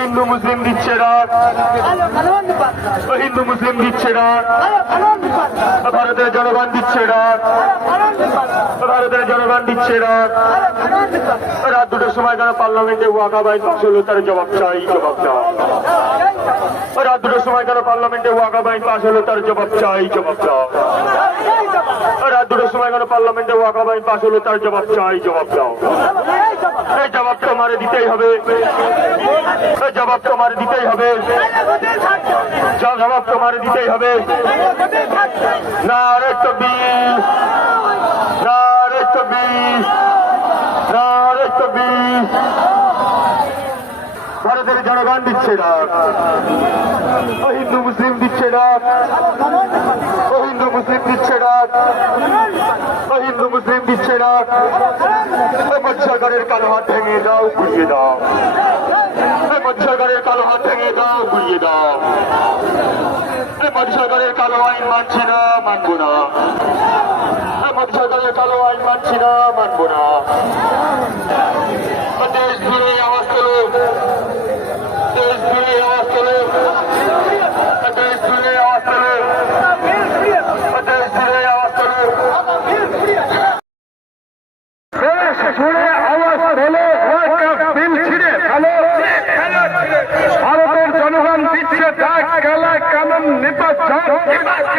হিন্দু মুসলিম দিচ্ছে রাত ও হিন্দু মুসলিম দিচ্ছে রাত ভারতের জনগণ দিচ্ছে রাত ভারতের জনগণ দিচ্ছে রাত রাত দুটোর সময় কেন পার্লামেন্টে ওয়াকা বাইন পাশ হলো তার জবাব চাই জবাব চাই। রাত দুটোর সময় কেন পার্লামেন্টে ওয়াকা বাইন পাশ হলো তার জবাব চাই জবাব চাই। রাত দুটোর সময় কেন পার্লামেন্টে ওয়াকা বাইন পাশ হলো তার জবাব চাই, জবাব চাও এই জবাব তোমার দিতেই হবে। এই জবাব তোমার দিতেই হবে। জবাব তোমার দিতেই হবে। না রে তকবীর না রে তকবীর না রে তকবীর ভারতের জনগণ দিচ্ছে ও হিন্দু, মুসলিম দিচ্ছে না। মুসলিম দিচ্ছে ও হিন্দু মুসলিম দিচ্ছে ডাক ও মৎস্যগরের কালো হাত ভেঙে দাও ঘুরিয়ে দাও। মৎস্যগরের কালো হাত ভেঙে দাও ঘুরিয়ে দাও। মৎস্যগরের কালো আইন মানছি না, মানবো না। মৎস্যগরের কালো আইন মানছি না, মানবো না ও দেশ জুড়ে আওয়াজ তোলো দেশ জুড়ে আওয়াজ তোলো ও দেশ জুড়ে আওয়াজ তোলো ও দেশ জুড়ে আওয়াজ তোলো দেশ জুড়ে আওয়াজ হলো বিল ছিঁড়ে ফেলো ভারতের জনগণ দিচ্ছে ডাক কালা কানুন নিপাত ভারতের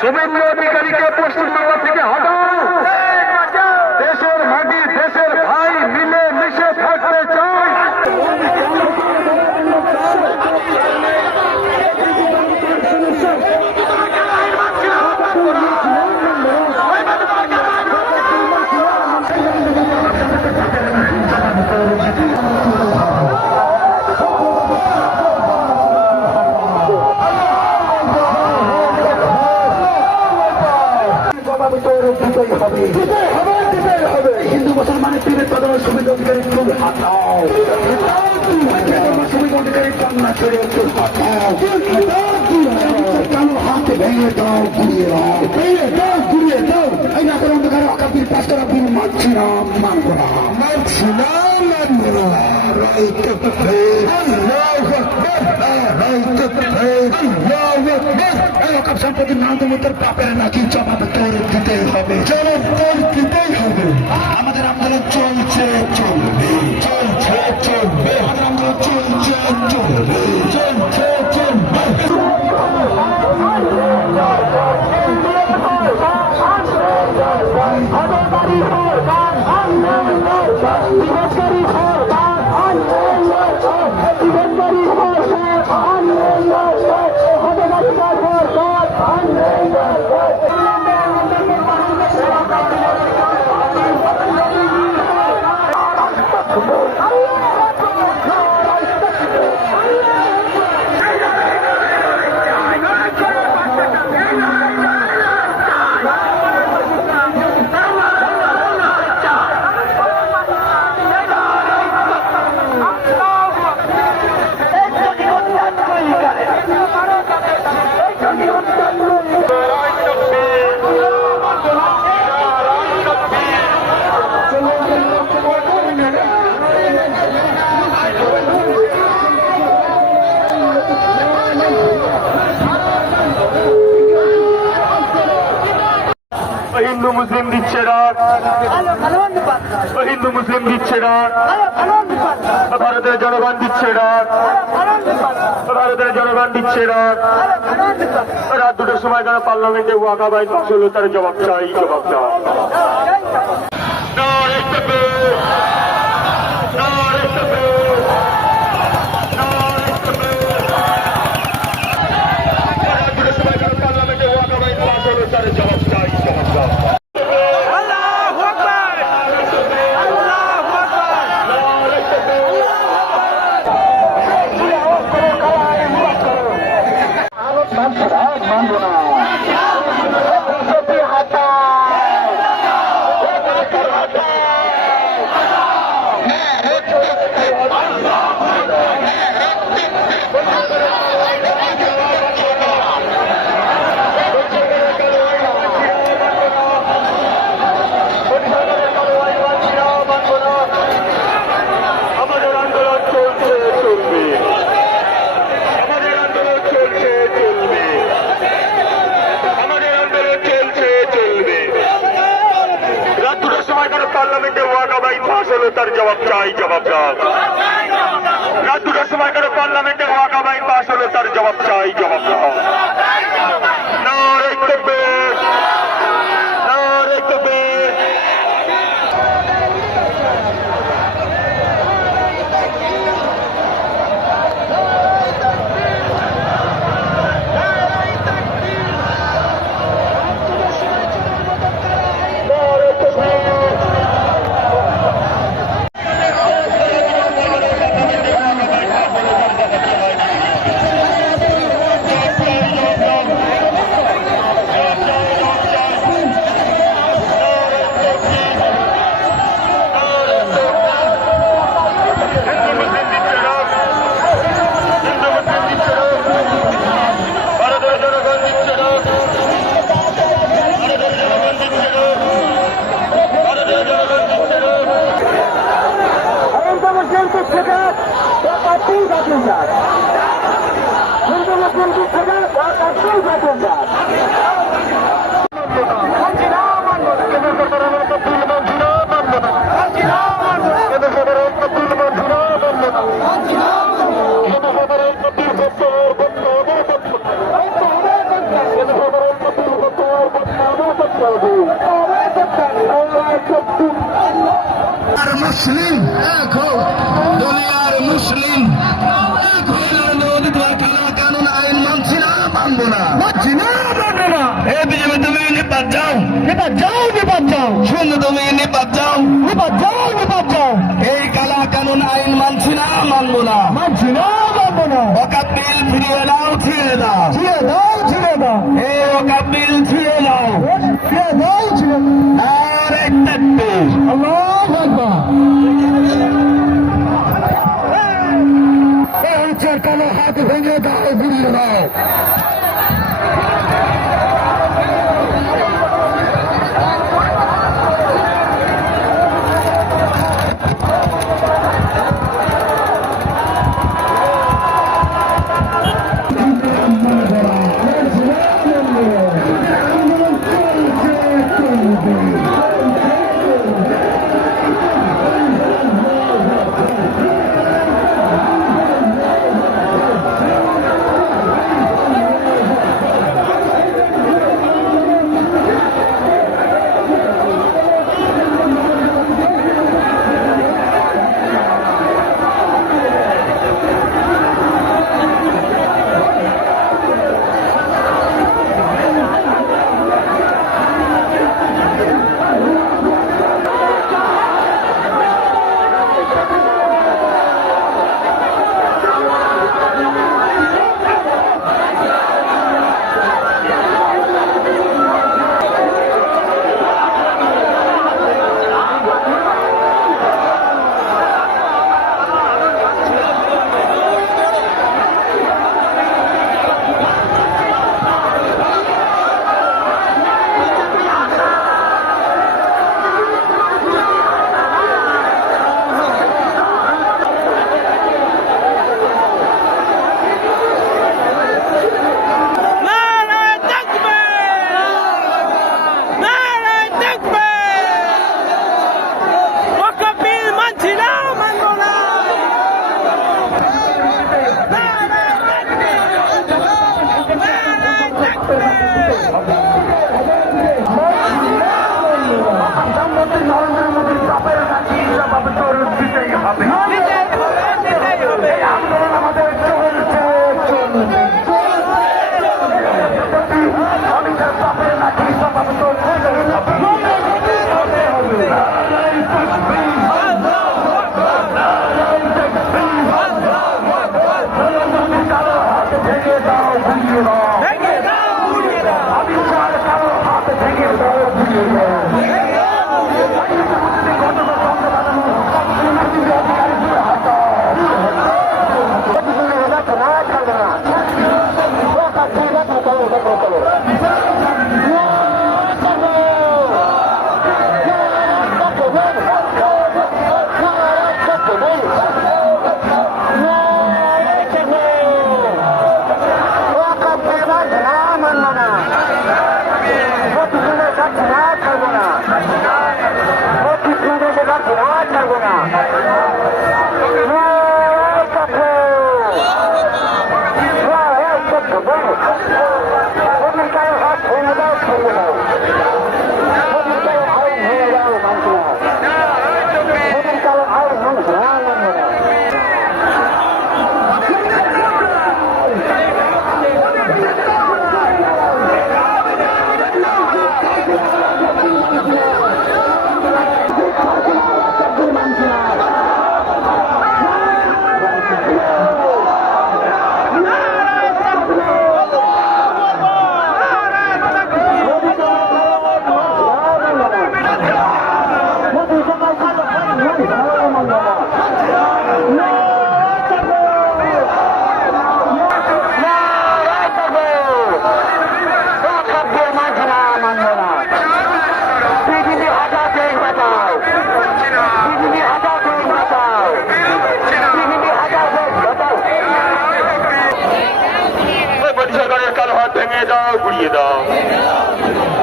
শুভেন্দু পীরের প্রধান সুবিধা অধিকারী চুল হাতাও। সুবিধা অধিকারী কান্না ছেড়ে চুল হাতাও। কালো হাত ভেঙে দাও, ঘুরিয়ে দাও। ভেঙে দাও, ঘুরিয়ে দাও। এই রাতের অন্ধকারে অকাপির পাঁচ টাকা বিল মারছি সম্পত্তি না দেবো তোর বাপের নাকি জবাব তোর দিতেই হবে জবাব তোর দিতেই হবে আমাদের আন্দোলন চলছে চলবে চলছে চলবে আমাদের আন্দোলন চলছে চলবে চলছে চলবে মুসলিম দিচ্ছে ও হিন্দু মুসলিম দিচ্ছে রাত ভারতের জনগণ দিচ্ছে রাত ভারতের জনগণ দিচ্ছে রাত রাত দুটোর সময় তারা পার্লামেন্টে ওয়াকা বাইন হলো তার জবাব চাই জবাব চাই। তার জবাব চাই জবাব চাই। রাত দুটার সময় করে পার্লামেন্টে হওয়া কাবাইন পাশ হলো, তার জবাব চাই জবাব চাই। দাও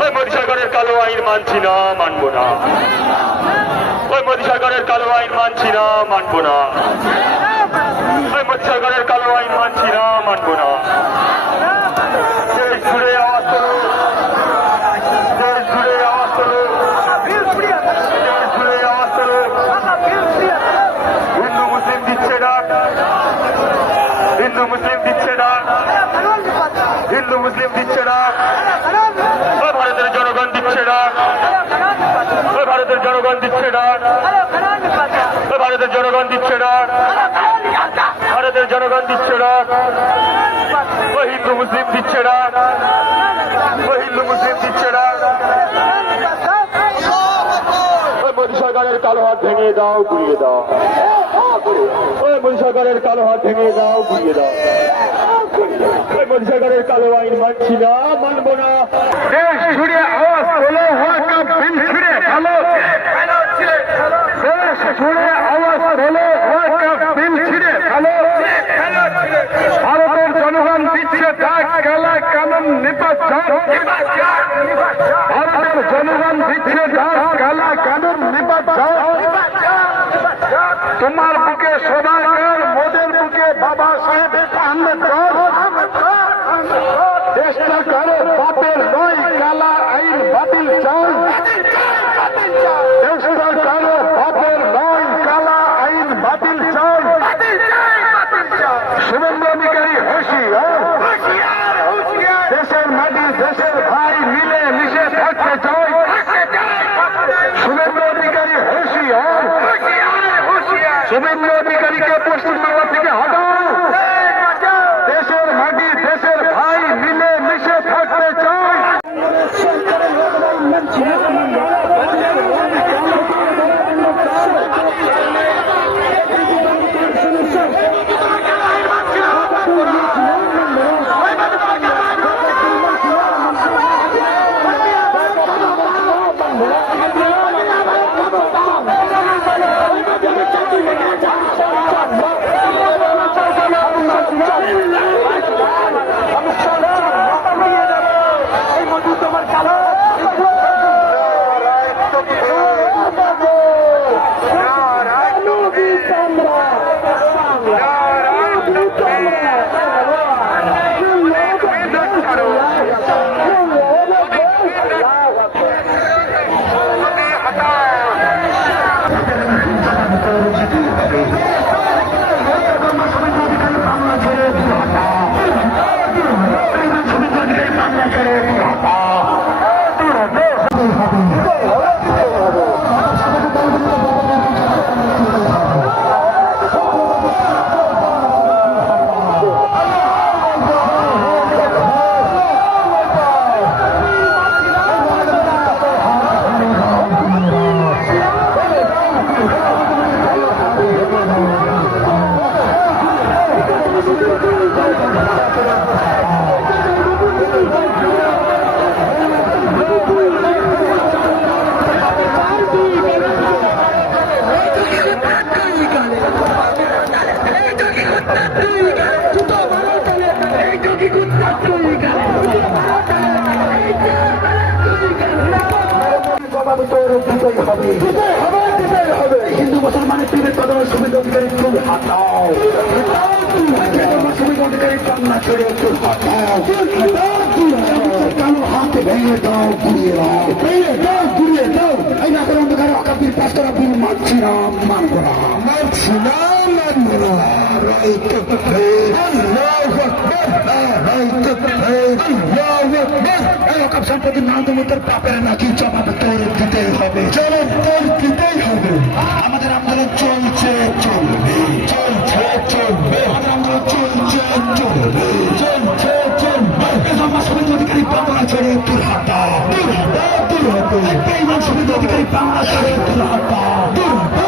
ওই মোদী সরকারের কালো আইন মানছি না, মানব না। ওই মোদী সরকারের কালো আইন মানছি না, মানব না। ওই মোদী সরকারের কালো আইন মানছি না, মানবো না দেশ জুড়ে আওয়াজ তোলো দেশ জুড়ে আওয়াজ তোলো দেশ জুড়ে আওয়াজ তোলো হিন্দু মুসলিম দিচ্ছে ডাক হিন্দু মুসলিম দিচ্ছে ডাক হিন্দু মুসলিম দিচ্ছে ডাক ওই ভারতের জনগণ দিচ্ছে ডাক ওই ভারতের জনগণ দিচ্ছে ডাক ওই ভারতের জনগণ দিচ্ছে ডাক ভারতের দিচ্ছে ওই হিন্দু মুসলিম দিচ্ছে ওই হিন্দু মুসলিম দিচ্ছে মোদী সরকারের কালো হাত ভেঙে দাও ঘুরিয়ে দাও। ওই সরকারের কালো হাত ভেঙে দাও ঘুরিয়ে দাও। ওই সরকারের কালো আইন মানছি না, মানবো না। দেশ জুড়ে আওয়াজ ওয়াকা বিল ছিঁড়ে ভালো দেশ জুড়ে আওয়াজ ছিঁড়ে ভালো ভারতের জনগণ দিচ্ছে ডাক কালা কানুন নিপাচার? ভারতের জনগণ দিচ্ছে ডাক কালা কানুন নিপাচার? তোমার বুকে সদাগর হবে। হবে? হবে? হিন্দু মুসলমানের পীরের প্রধান সুবিধা অধিকারী চুল হাতাও। সুবিধা অধিকারী কান্না ছেড়ে চুল হাতাও। কালো হাত ভেঙে দাও ঘুরিয়ে দাও। ভেঙে দাও ঘুরিয়ে দাও। এই নাকের অন্ধকারে অকাপির পাঁচ করা বিল না মানব না। মানছি না মানব না। হবে জবাব তোর দিতেই হবে আমাদের আন্দোলন চলছে চলবে চলছে চলবে চলছে চলবে চলছে চলবে সুবিধা অধিকারী বাংলা ছেড়ে তোর হাতা দূর হাতা দূর হতো বেইমান সুবিধা অধিকারী বাংলা ছেড়ে দূর হাতা দূর হতো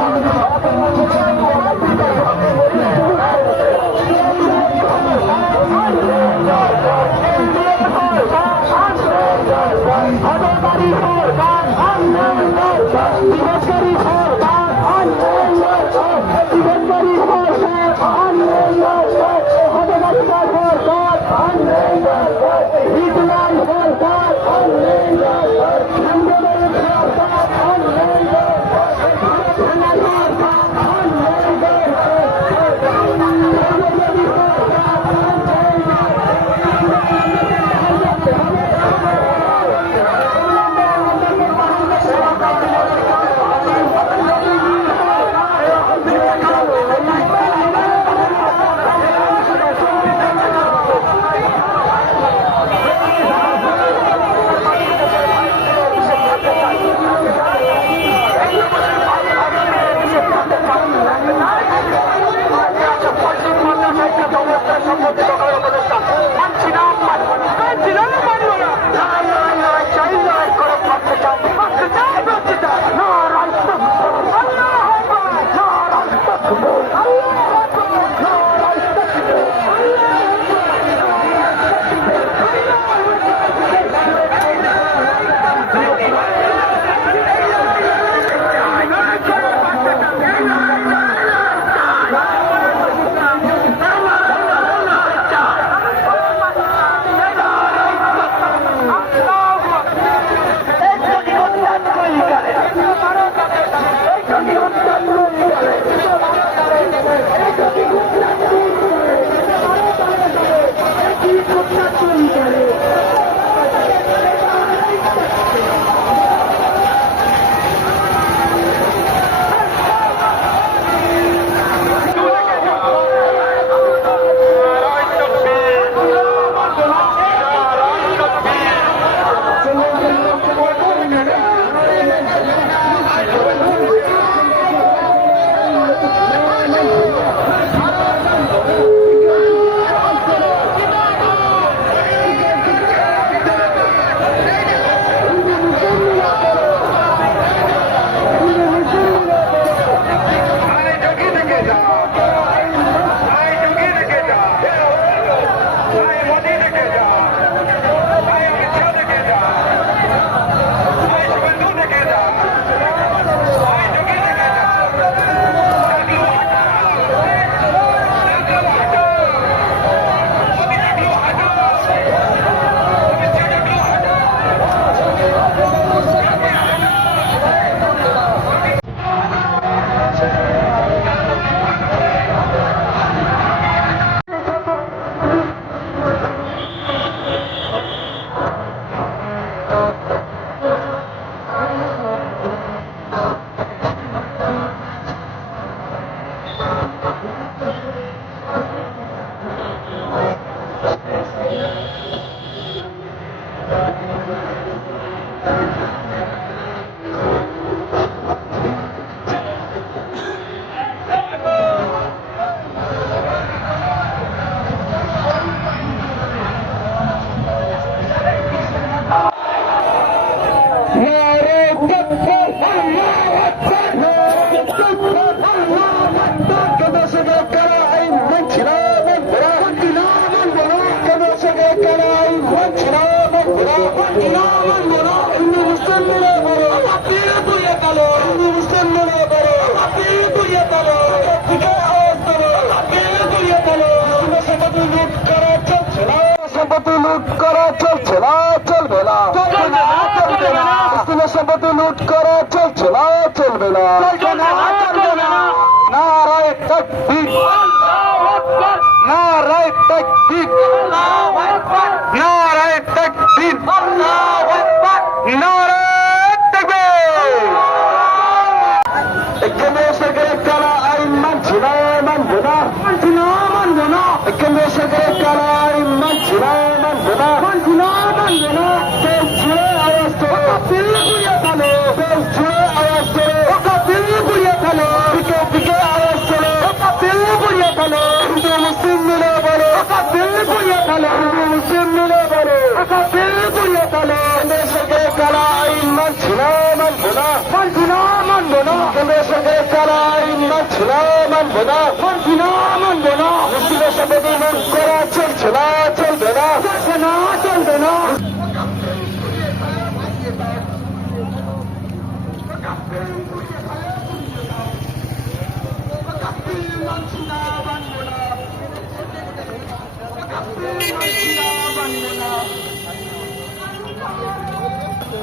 চলছে না চলবে না নারায় তকবীর চালাই মানছিল মানব না। মানছি না মানব না। মুসলিমের সঙ্গে চালাই মানছিল মানব না। মানছি না মানব না। মুসলিমের সঙ্গে মন করা চলছে না চলবে না। চলবে না চলবে না। মানছি না।